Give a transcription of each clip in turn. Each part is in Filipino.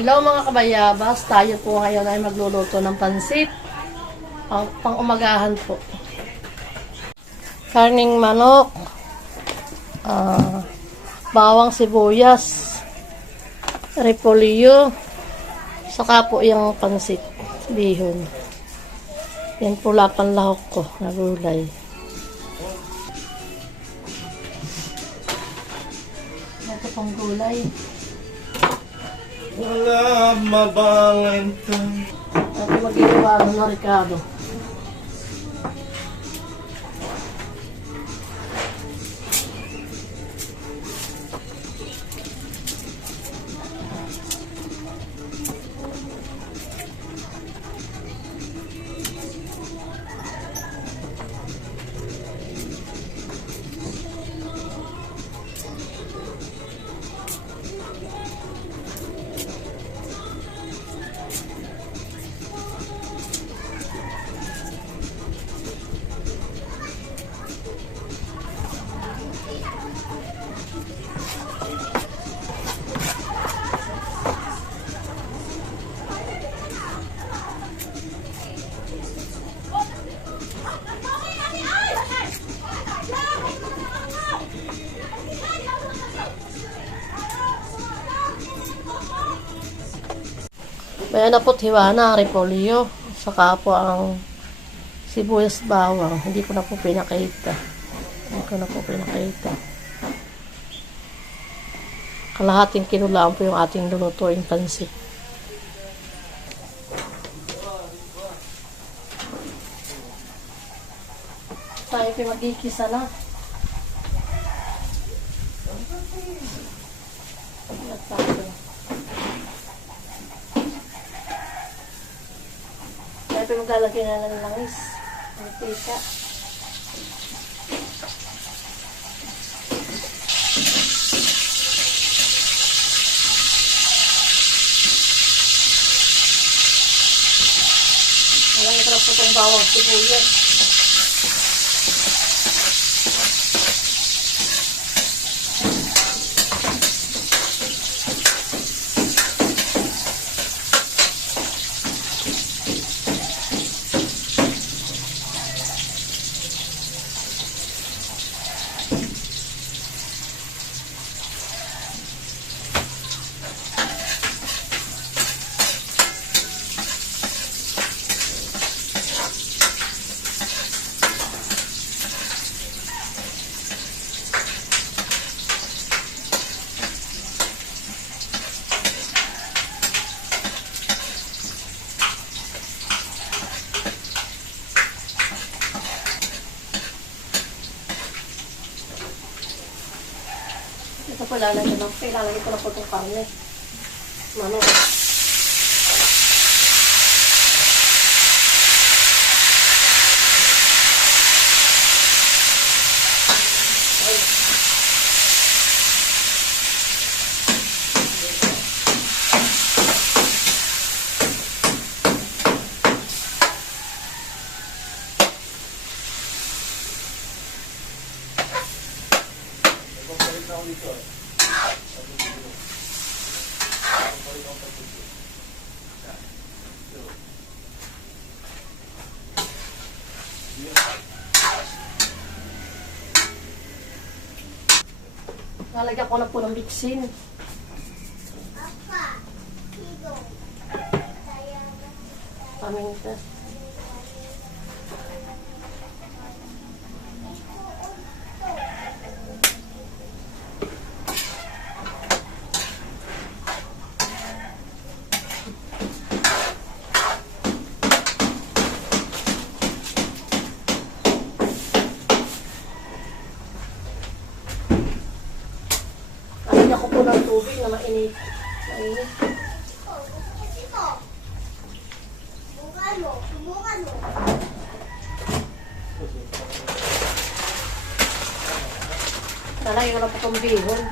Hello mga kabayabas, tayo po ngayon ay magluluto ng pansit. Pang-umagahan po. Karning manok, bawang sibuyas, repolyo, saka po yung pansit, bihon. Yan po lapan lahok ko na gulay. Ito pong gulay. Wala mabangin to. Ako mag-iwa ng Ricardo. May na po hiwa na repolyo, saka po ang sibuyas bawang. Hindi ko na po pinakita. Kalahating kilo lang po yung ating lulutuin pansit. Tayo po magkikisa na. Ito maglalagay na ng langis. Ang pika. Malangit na po itong bawang sibuyas. Ito po lalagyan ko na po itong karne. Manok. Lalagyan ko na po ng bitsin. Paminta. Lalagyan ko po ng tubig na mainit. Lalagyan ko na po itong bihon.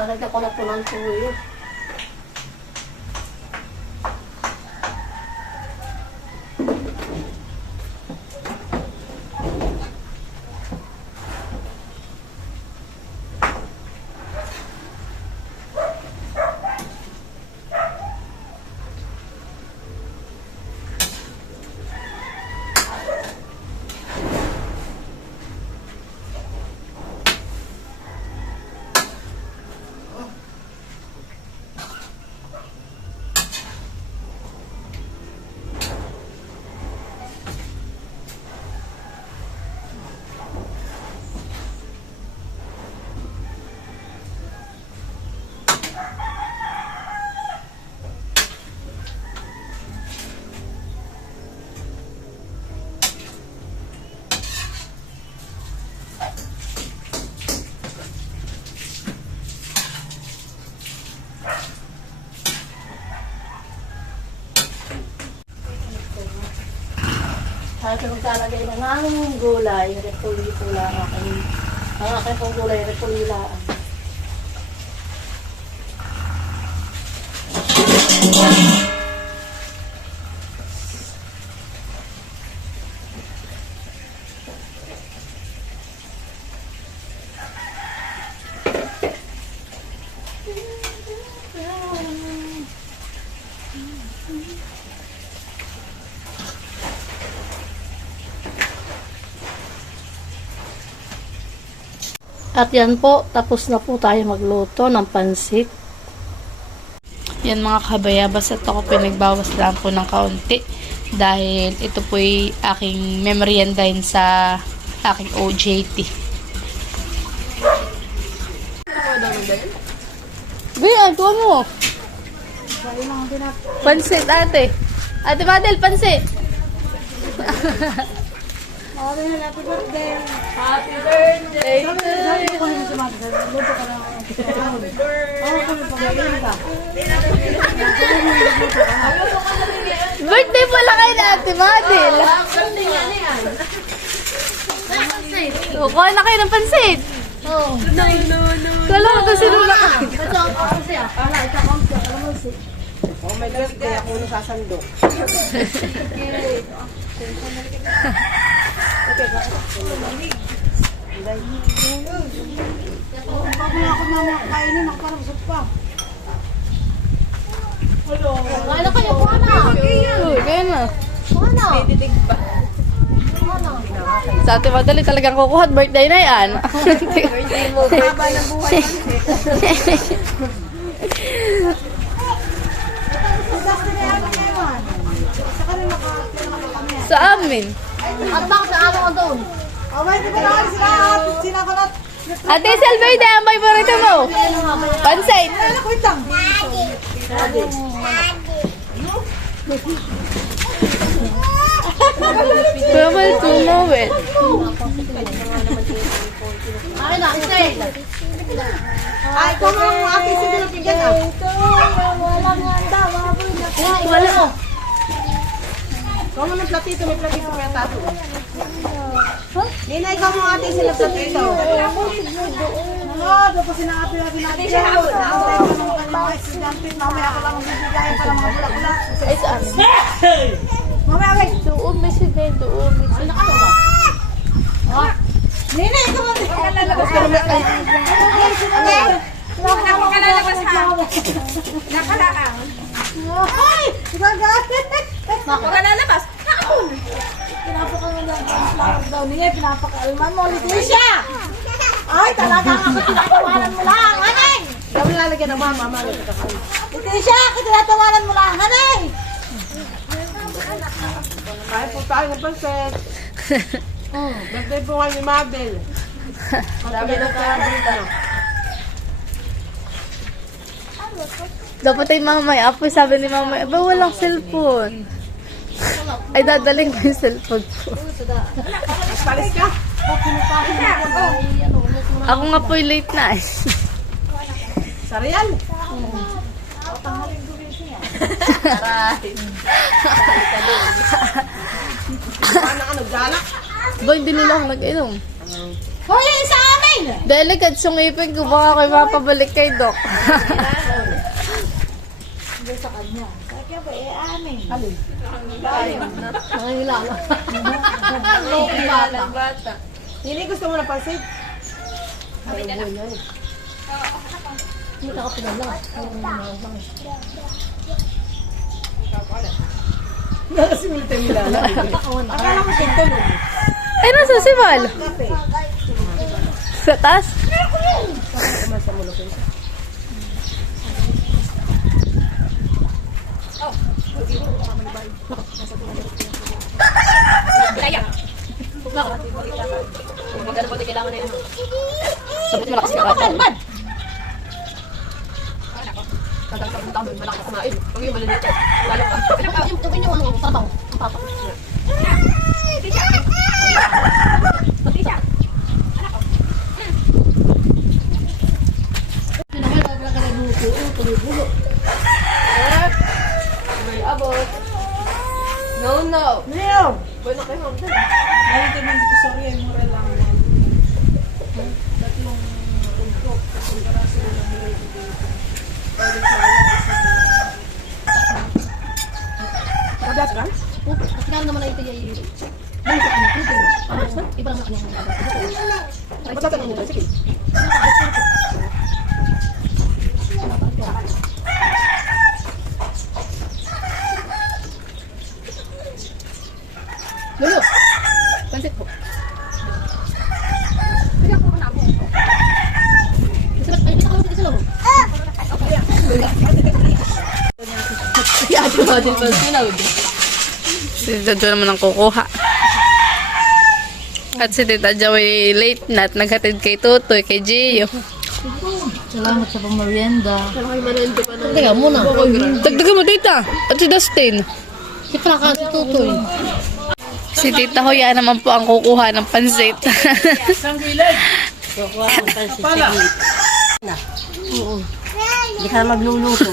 Nalagyan ko na po ng tuyo. At maglalagay na ng gulay, repulyo po lang ang aking pong gulay, repulyo lang. At yan po, tapos na po tayo magluto ng pansit. Yan mga kabayabas, at ako pinagbawas lang po ng kaunti dahil ito po ay aking merienda din sa aking OJT. Bayan, tuwa mo. Pansit, ate. Ate Madel, pansit. Happy birthday. Happy birthday to you. Birthday pala kayo na Ate Madel. Kuha na kayo ng pansit. Kala ko sinula ka. Oh my God, kaya ako nasasandok. Pag wala ako mamaya kainin, nakaparabusot pa. Kaya na kayo, kuha na! Kaya na. Kuha na! Sa Ate Madel talagang kukuha at birthday na yan. Haba ng buhay kasi. Sa amin. At bakit na ano ka doon? Oh, may di ba na sila ko na. Ate Sel, birthday ang paborito mo. Pansit. Ay, naku, wait lang. Bawal tumawid. Ay na, stay! Ay, kung ang ate sila napigyan ah. Wala mo! Kung mo ng platito, may platito kaya tato. Nina, ikaw mo ate sila platito. Oo, dapat sinabi natin natin. Siya na ako. Mga estudyante, mamaya ako lang magbibigayin pala mga bulak-bulak. Ay, sa amin. Mamaya, wait. Doon, may sila. Doon, may sila. Nina, ikaw mo. Lalabas ka naman. Ako ka lalabas ha. Nakalakang. Ay! Ako ka lalabas. Pinapakalan lang ang flower daw niya. Pinapakalman mo. Leticia! Ay, talaga ako tinatawanan mo lang. Hanay! Gawin lalagyan ng mama. Leticia, tinatawanan mo lang. Hanay! Kaya po tayo ng pansit. Birthday po kayo ni Mabel. Sabi na tayo dito. Dapat ay mamay. Apo, sabi ni mamay, ba walang cellphone. Ay, dadaling ko yung cellphone ko. Palis ka. Ako nga po late na eh. Sarial. Ano, galak? Ba, hindi nila ako nag-inom. Hoy, yung sa amin! Delicate sungipin ko, baka ako'y mapabalik kay Doc. Hindi sa kanya. Kaya ba, amin. Alin? Nangangilala. Bata. Hindi gusto mo na pansit? Hindi ka kapilala. Nakasimula tayo nilala. Akala ko pinto nun. Ay, nasa si Val? Sa taas? Sabit malakas ka ka. No. Leo! Bueno kayo, ma'am. Ngayon tayo dito sa Korea, mura lang. Tatlong tumpok, tatlong karaso na mura dito. Balik sa Kadat ka? Kasi naman na ito yung iba naman kanyang Ba't tatanong mo? Sige. Lolo! Pansit po. Ay, kita ko lang sa loob. Si Jojo naman ang kukuha. At si Tita Joey late na at naghatid kay Tutoy, kay Gio. Salamat sa pamarienda. Teka muna. Dagdagan mo, Tita. At si Dustin. Si Praka, si Tutoy. Si Tita Hoya naman po ang kukuha ng pansit. Hindi ka magluluto.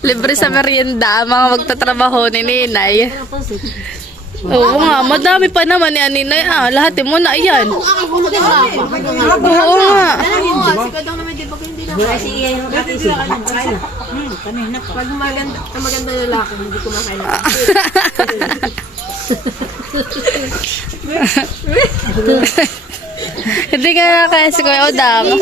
Libre sa merienda ang mga magtatrabaho ni Ninay. Oo nga, madami pa naman ni Ninay. Lahat mo na yan. Akin ko mag-isapa. Oo nga. Pag maganda lalaki, hindi ko makain. Hindi ka kaya si Kuya Odam.